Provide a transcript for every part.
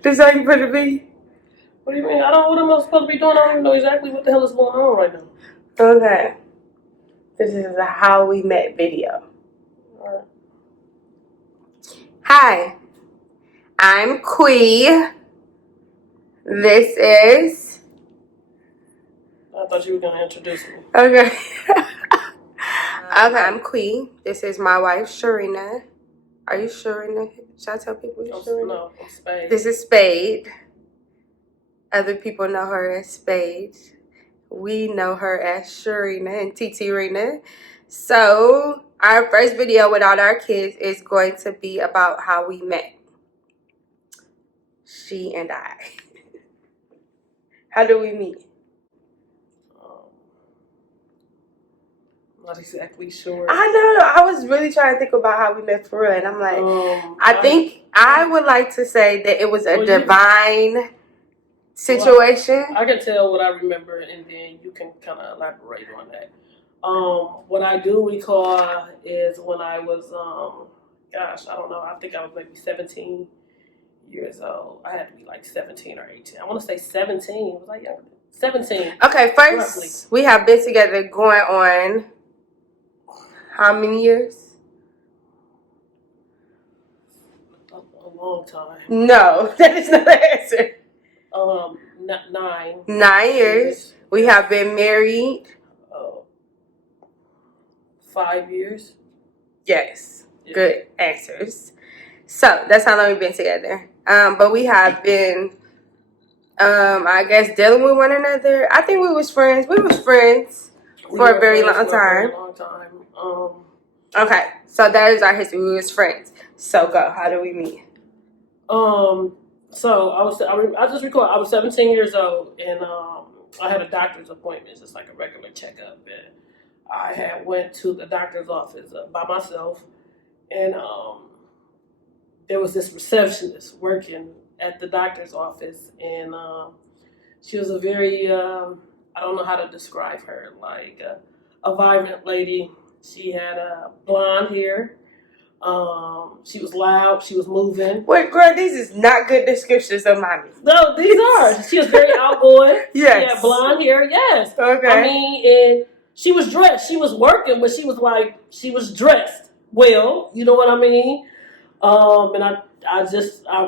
This how you put it be? What do you mean? I don't know what I'm supposed to be doing. I don't even know exactly what the hell is going on right now. Okay. This is a how we met video. Alright. Hi, I'm Quee. This is... I thought you were going to introduce me. Okay. Okay, I'm Quee. This is my wife, Sharina. Are you Sharina? Should I tell people you're Sharina? No, I'm Spade. This is Spade. Other people know her as Spade. We know her as Sharina and TT Rena. So our first video with all our kids is going to be about how we met. She and I. How do we meet? I'm not exactly sure. I know. I was really trying to think about how we met for real. And I'm like, I think I would like to say that it was a divine situation. I can tell what I remember, and then you can kind of elaborate on that. What I do recall is when I was, gosh, I don't know. I think I was maybe 17 years old. I had to be like 17 or 18. I want to say 17. Was I younger? 17. Okay, first, roughly. We have been together going on how many years? A long time. No, that is not the answer. 9. 9 years. We have been married. 5 years. Yes. Yeah. Good answers. So that's how long we've been together. But we have been, I guess, dealing with one another. I think we was friends. We was friends for a very long time. Okay, so that is our history. We was friends. So go. How do we meet? So I just recall I was 17 years old, and I had a doctor's appointment, just like a regular checkup, and I had went to the doctor's office by myself, and there was this receptionist working at the doctor's office, and she was a very I don't know how to describe her, like a vibrant lady. She had blonde hair. She was loud. She was moving. Wait, girl, these is not good descriptions of mommy. No, these are. She was very outgoing. Yes. She had blonde hair. Yes. Okay. I mean, and she was dressed. She was working, but she was dressed well. You know what I mean? And I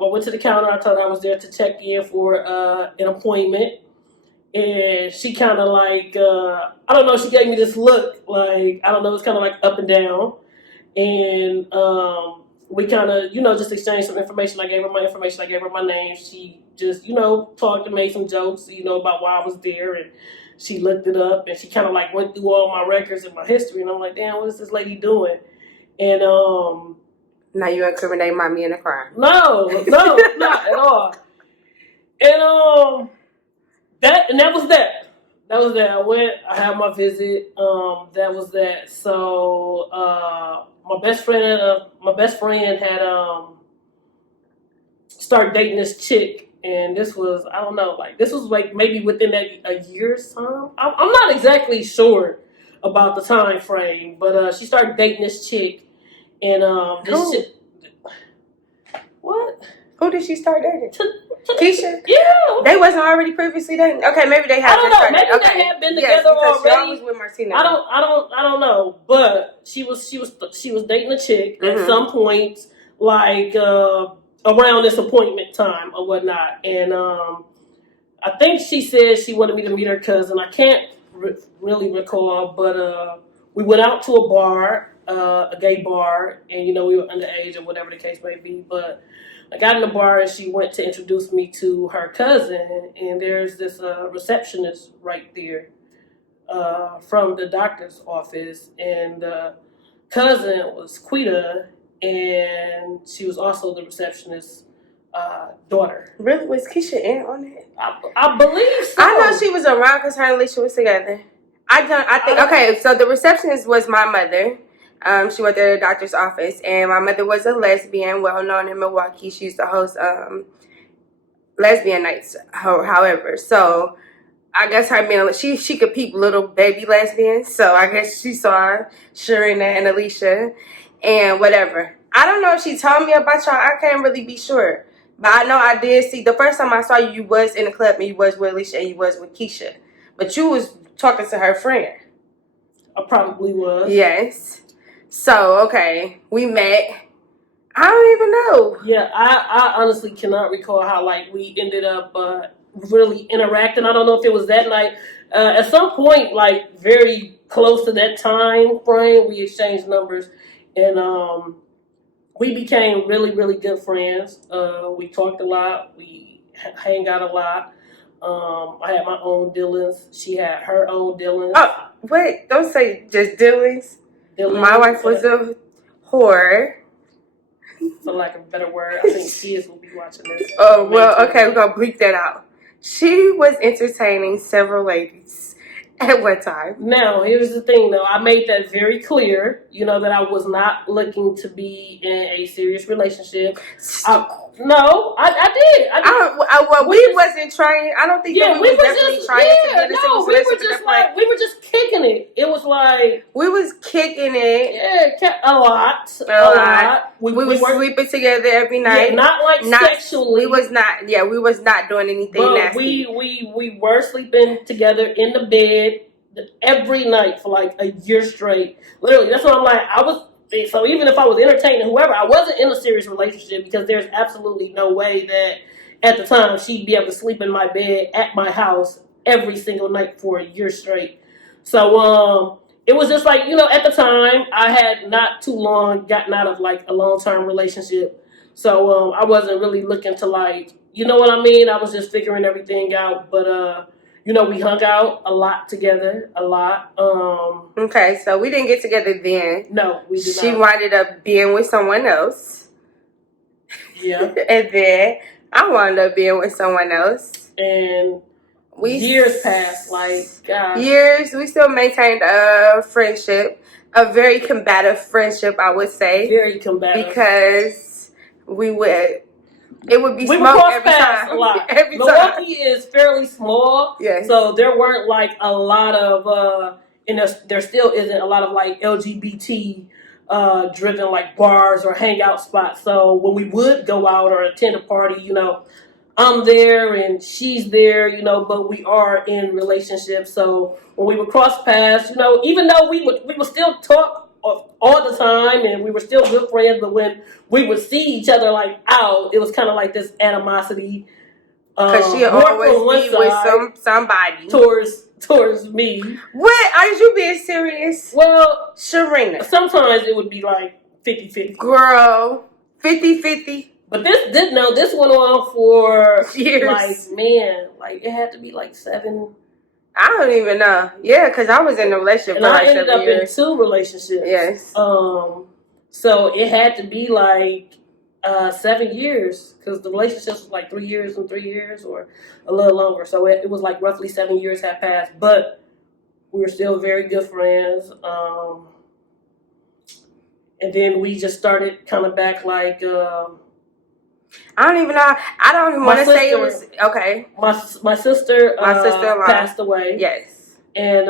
went to the counter. I told her I was there to check in for an appointment. And she kind of like, I don't know, she gave me this look, like, I don't know, it's kind of like up and down. And we kind of, just exchanged some information. I gave her my information. I gave her my name. She just, talked and made some jokes, about why I was there. And she looked it up, and she kind of like went through all my records and my history. And I'm like, damn, what is this lady doing? And now you incriminate mommy in a crime. No, not at all. And that was that. That was that. I went. I had my visit. That was that. So my best friend had started dating this chick, and this was, I don't know, like this was like maybe within a year's time. I'm not exactly sure about the time frame, but she started dating this chick, and this chick. What? Who did she start dating? Keisha? Yeah. They wasn't already previously dating? Okay, maybe they had. I don't know. Maybe they had been together already. Y'all was with Martina. I don't know. But she was dating a chick at some point, like around this appointment time or whatnot. And I think she said she wanted me to meet her cousin. I can't really recall, but we went out to a bar, a gay bar, and we were underage or whatever the case may be, but I got in the bar and she went to introduce me to her cousin, and there's this receptionist right there from the doctor's office, and cousin was Quita, and she was also the receptionist daughter. Really? Was Keisha in on it? I believe so. I know she was around because her and Alicia was together. Okay, so the receptionist was my mother. She worked at a doctor's office, and my mother was a lesbian, well known in Milwaukee. She used to host lesbian nights, however. So I guess her being she could peep little baby lesbians. So I guess she saw Sharina and Alicia and whatever. I don't know if she told me about y'all. I can't really be sure. But I know I did see the first time I saw you, you was in the club and you was with Alicia and you was with Keisha. But you was talking to her friend. I probably was. Yes. So, okay. We met. I don't even know. Yeah, I honestly cannot recall how like we ended up really interacting. I don't know if it was that night. At some point, like very close to that time frame, we exchanged numbers, and we became really, really good friends. We talked a lot. We hang out a lot. I had my own dealings. She had her own dealings. Oh, wait. Don't say just dealings. My wife was a whore. For lack of a better word. I think kids will be watching this. Oh, well, okay. We're going to bleep that out. She was entertaining several ladies at one time. Now, here's the thing, though. I made that very clear, that I was not looking to be in a serious relationship. No, I did. We wasn't trying. I don't think that we was definitely trying to get a serious relationship. We were just kicking it. It was like we was kicking it. Yeah, a lot. We were sleeping together every night. Yeah, not sexually. We was not. Yeah, we was not doing anything nasty. We were sleeping together in the bed every night for like a year straight. Literally, that's what I'm like. So even if I was entertaining whoever, I wasn't in a serious relationship because there's absolutely no way that at the time she'd be able to sleep in my bed at my house every single night for a year straight. So it was just like, at the time I had not too long gotten out of like a long-term relationship. So I wasn't really looking to like, you know what I mean? I was just figuring everything out. But we hung out a lot together, a lot. Okay, so we didn't get together then. No, we did not. She winded up being with someone else. Yeah. And then I wound up being with someone else. And years passed, like, God. Years, we still maintained a friendship. A very combative friendship, I would say. Very combative. Because it would be smoke every time. A lot. Milwaukee is fairly small. Yes. So there weren't like a lot of there still isn't a lot of like LGBT driven like bars or hangout spots. So when we would go out or attend a party, I'm there and she's there, but we are in relationships. So when we would cross paths, even though we would still talk all the time and we were still good friends, but when we would see each other like out, it was kind of like this animosity. Because she always be with somebody towards me. What? Are you being serious? Well, Sharina. Sometimes it would be like 50-50. Girl, 50-50. But this went on for years. It had to be like 7. I don't even know. Yeah, because I was in a relationship and for like 7 years. I ended up in 2 relationships. Yes. So it had to be like 7 years because the relationships was like 3 years and 3 years or a little longer. So it was like roughly 7 years had passed, but we were still very good friends. And then we just started coming back like. I don't even know. I don't even want to say it was okay. My sister passed away. Yes, and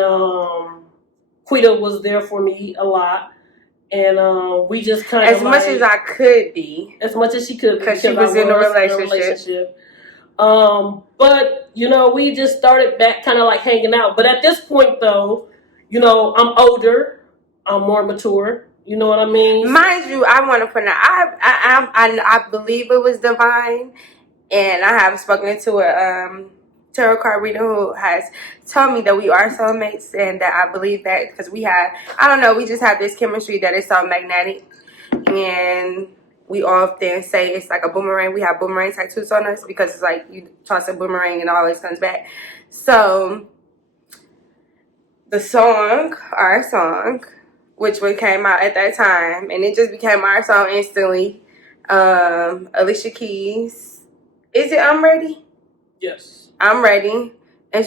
Quita was there for me a lot, and we just kind of as much as I could be, as much as she could, because she was in a relationship. But we just started back kind of like hanging out. But at this point, though, I'm older, I'm more mature. You know what I mean? Mind you, I want to put I believe it was divine, and I have spoken to a tarot card reader who has told me that we are soulmates, and that I believe that because we just have this chemistry that is so magnetic, and we often say it's like a boomerang. We have boomerang tattoos on us because it's like you toss a boomerang and it always comes back. So our song, which one came out at that time, and it just became our song instantly. Alicia Keys Is it I'm ready? Yes. I'm ready.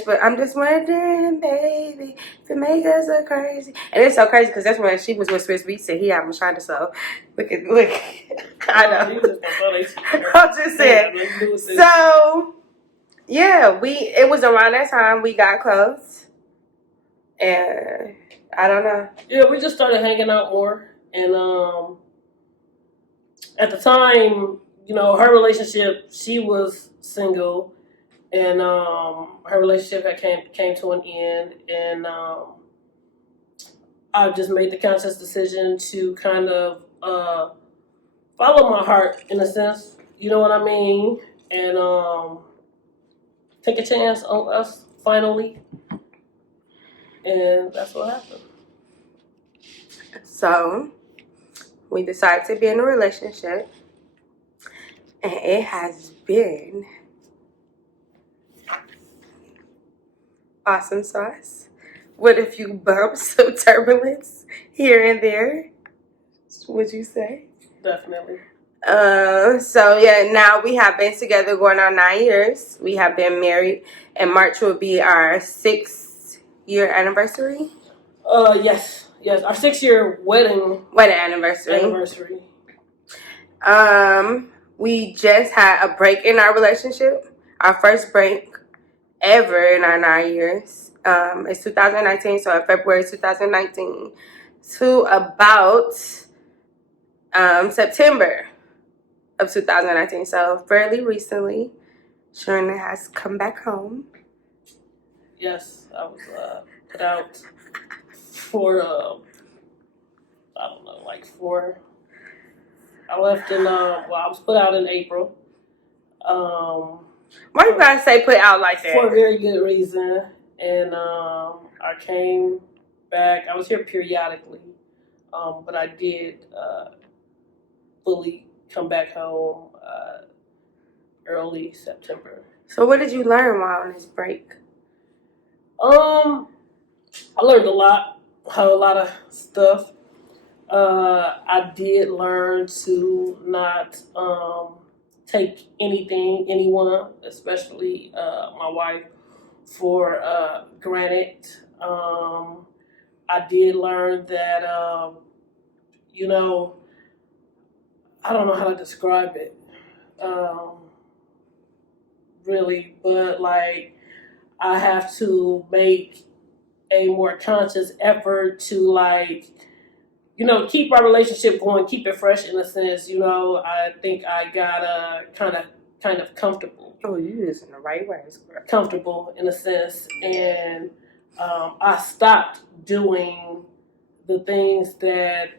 But I'm just wondering, baby, if it make us so crazy. And it's so crazy because that's when she was with Swiss Beats and he had Mashonda. So look. I know. You just don't know they I'm just saying. So yeah, it was around that time we got close. And I don't know. Yeah, we just started hanging out more. And at the time, you know, her relationship, she was single. And her relationship had came to an end. And I just made the conscious decision to kind of follow my heart in a sense. You know what I mean? And take a chance on us finally. And that's what happened. So we decided to be in a relationship, and it has been awesome sauce with a few bumps of turbulence here and there. Would you say? Definitely. So yeah, now we have been together going on 9 years. We have been married, and March will be our 6-year anniversary. Yes, our 6-year wedding anniversary. We just had a break in our relationship, our first break ever in our 9 years. It's 2019, so in February 2019 to about September of 2019, so fairly recently. Sharina has come back home. Yes, I was put out for I don't know, like I left in I was put out in April. Why you gotta say put out like that? For a very good reason. And I came back. I was here periodically, but I did fully come back home early September. So what did you learn while on this break? I learned a lot of stuff. I did learn to not take anyone, especially my wife, for granted. I did learn that, you know, I don't know how to describe it, really, but like I have to make a more conscious effort to like, you know, keep our relationship going, keep it fresh in a sense. You know, I think I got kind of comfortable. Oh, you using the right words. Comfortable in a sense, and I stopped doing the things that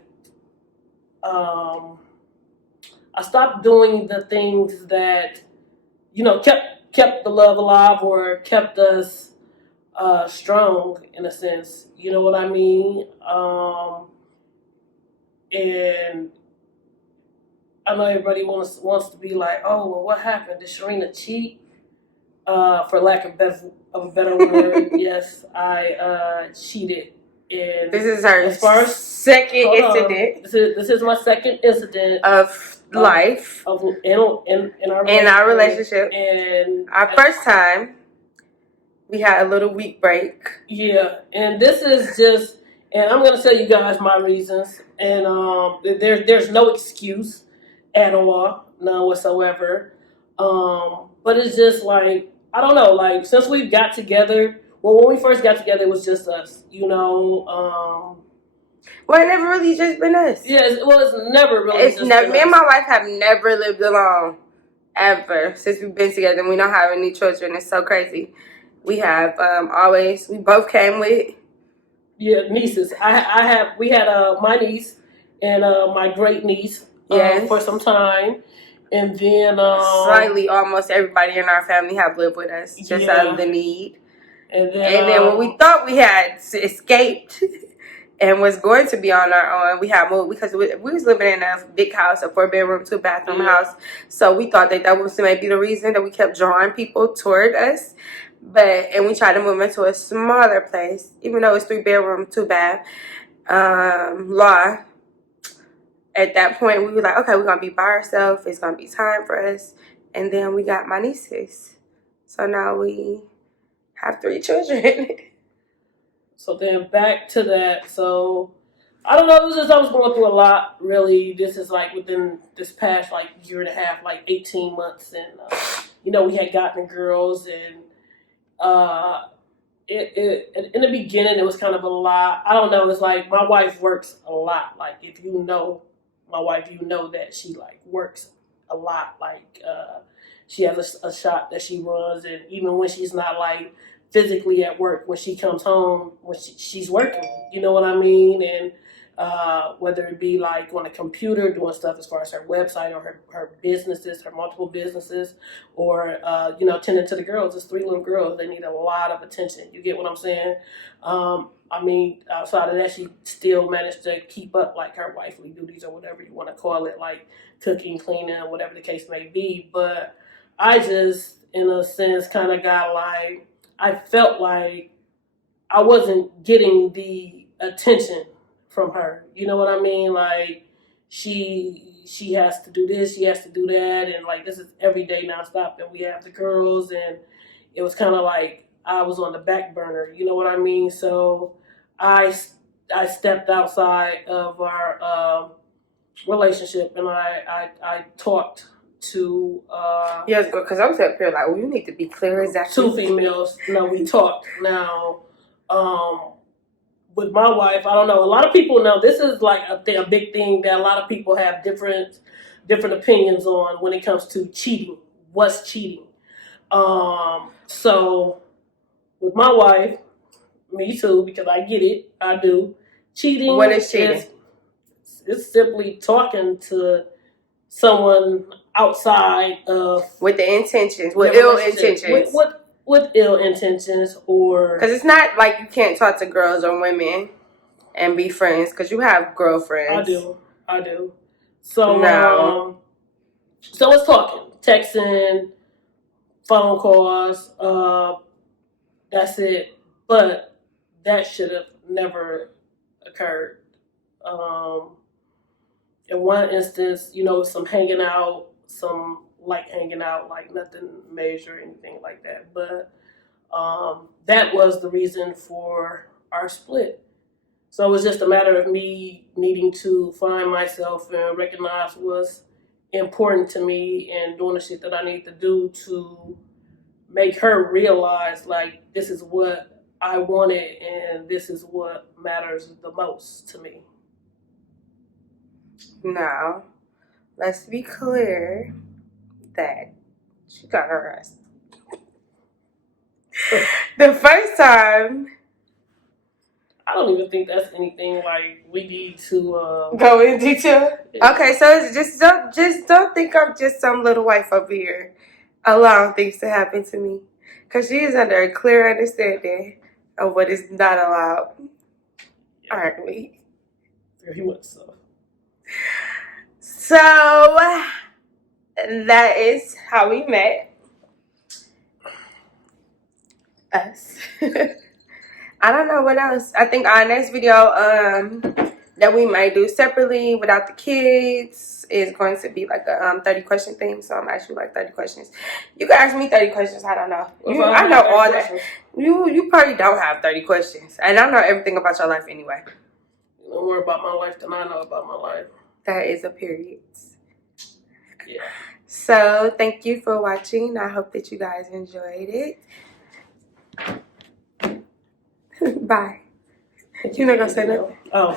you know kept the love alive or kept us strong in a sense. You know what I mean? And I know everybody wants to be like, oh, well, what happened? Did Sharina cheat? For lack of a better word, yes, I cheated. And this is her second incident. This is my second incident of life in our relationship. And our first time, we had a little week break. Yeah, and this is just, and I'm gonna tell you guys my reasons, and there's no excuse at all, none whatsoever. But it's just like I don't know, like since we've got together, well, when we first got together, it was just us, you know. Well, it never really just been us. Yeah, it's never really. It's never. Me and my wife have never lived alone, ever since we've been together. And we don't have any children. It's so crazy. We have we both came with nieces. We had my niece and my great niece for some time. And then slightly almost everybody in our family have lived with us just out of the need. And then when we thought we had escaped and was going to be on our own, we had moved because we was living in a big house, a 4-bedroom, 2-bathroom house. So we thought that was maybe the reason that we kept drawing people toward us. And we tried to move into a smaller place, even though it's 3-bedroom, 2-bath. At that point, we were like, okay, we're going to be by ourselves. It's going to be time for us. And then we got my nieces. So now we have 3 children. So then back to that. So I don't know. It was just I was going through a lot. Really, this is like within this past like year and a half, like 18 months, and we had gotten the girls, and it in the beginning it was kind of a lot. I don't know. It's like my wife works a lot. Like if you know my wife, you know that she like works a lot. Like she has a shop that she runs, and even when she's not like physically at work, when she comes home, when she's working, you know what I mean? And whether it be like on a computer doing stuff as far as her website or her businesses, her multiple businesses, or tending to the girls. It's 3 little girls. They need a lot of attention. You get what I'm saying? I mean, outside of that, she still managed to keep up like her wifely duties or whatever you want to call it, like cooking, cleaning, whatever the case may be. But I just, in a sense, kind of got like, I felt like I wasn't getting the attention from her. You know what I mean? Like she has to do this, she has to do that, and like this is every day nonstop. And we have the girls, and it was kind of like I was on the back burner. You know what I mean? So I stepped outside of our relationship, and I talked to Yes, because I'm up here like, oh, you need to be clear exactly. 2 females. No, we talked. Now, with my wife, I don't know. A lot of people know this is like a big thing that a lot of people have different opinions on when it comes to cheating. What's cheating? So with my wife, me too, because I get it. I do. Cheating. What is cheating? It's simply talking to someone outside of with the intentions, with ill intentions, with ill intentions, or because it's not like you can't talk to girls or women and be friends because you have girlfriends. I do. So no. So it's talking, texting, phone calls. That's it. But that should have never occurred. In one instance, some hanging out, some like hanging out, like nothing major, anything like that. But that was the reason for our split. So it was just a matter of me needing to find myself and recognize what's important to me and doing the shit that I need to do to make her realize, like, this is what I wanted and this is what matters the most to me. Now, let's be clear that she got her ass. The first time. I don't even think that's anything like we need to go in detail. Okay, so it's just don't think I'm just some little wife over here allowing things to happen to me, because she is under a clear understanding of what is not allowed. Yeah. Aren't we? Very much so. So that is how we met. Us. I don't know what else. I think our next video that we might do separately without the kids is going to be like a 30 question thing. So I'm asking you like 30 questions. You can ask me 30 questions. I don't know. I know all that. You probably don't have 30 questions. And I know everything about your life anyway. You know more about my life than I know about my life. That is a period. Yeah. So thank you for watching. I hope that you guys enjoyed it. Bye. You're not gonna say that? Oh.